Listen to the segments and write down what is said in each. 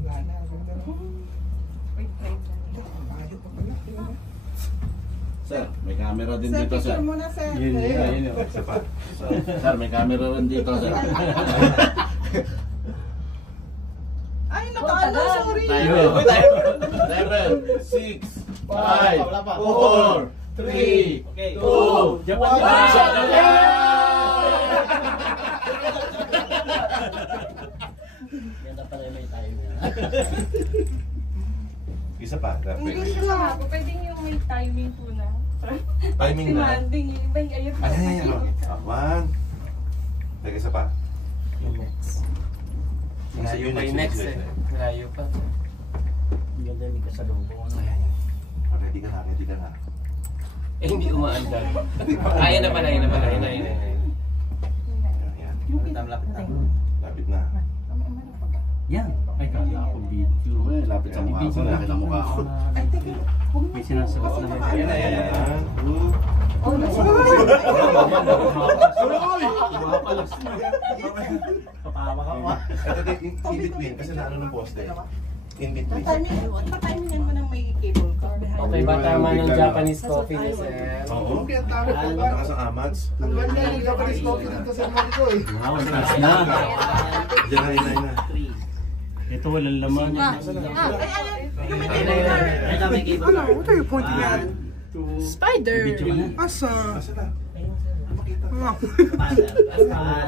Wala na. Wait, wait. Sir, may camera din Sir, dito, sir. picture muna, sir. Yun. Isa pa. Sir, may camera rin dito, sir. Ay, nakaano, sorry. 7, 6, 5, 4, 3, 2, 1. Ganda pala yung may tayo niya. Isa pa. Hindi siya ako. Pwede yung may timing po na. Timing na. Demanding yung iba. Ayun po. One. Teka, isa pa. Yung next. Malayo pa yung next eh. Malayo pa. Ang ganda may kasalubong. Ready ka na, ready ka na. Eh, hindi umaandar. Ayan na pala, ayan na pala. Ayan na. Ayan. Lapit na. Yan. Ay, kala ako video. Uy, lapit sa mukha ko. Laki ng mukha ko. Ay, teka. May sinasagot na may Ayan na, ayan na. Papawa ka pa. Ito in between, kasi naano ng poste. In between. Natimingan mo ng may cable car. Okay ba tama ng Japanese coffee niya, sir? Oo. Takas ang amats. Ang ganda yung Japanese coffee dito sa mga ko eh. Wow, ang taas na. Diyan na, yun na. Ito walang laman. Ano? What are you pointing at? Spider! Video ka na. Asa? Asa na?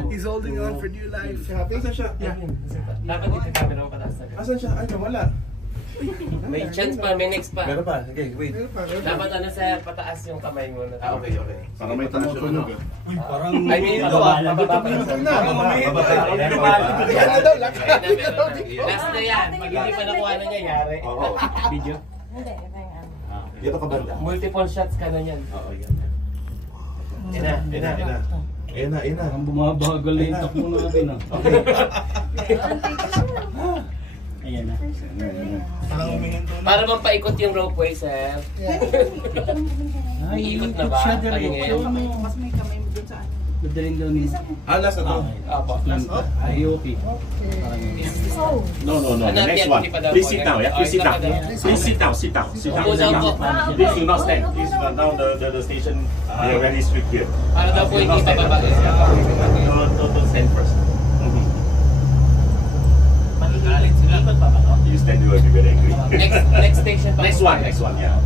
He's holding on for dear life. Asan siya? Dapat dito camera mo pataas na. Asan siya? Ay, nawala. May chance pa, may next pa. Meron pa. Okay, wait. Dapat ano sir, pataas yung kamay mo na. Ah, okay, okay. Para may tumutunog. Parang I mean, pababa pa. Last na yan. Pag hindi pa nakuha na niya, yari. Oo. video. Hindi, ito yung ano. Dito ka banda. Multiple shots ka na yan. Oo, yan. Yan na, yan na. Ayan na, ayan na. Parang bumabagal na yung takbo natin. Okay. Ayan na. Para bang paikot yung ropeway, sir. Ay, Iikot na ikot ba? siya diretso. Tingin. Mas may kamay mo dun sa ano. Madaling daw nila. Last na to. Opo. Ay, okay. Parang No. Ano, The next yan, one. hindi pa daw Please po sit yan. down. Yeah, please sit down. Oh, Please sit down. Sit down. Sit down. Upo daw po. Please do not stand. Please now the station. They are very strict here. Para daw po hindi bababa. Don't stand first. Magalit sila. You stand, you will be very angry. Next station pa. Next one. Yeah.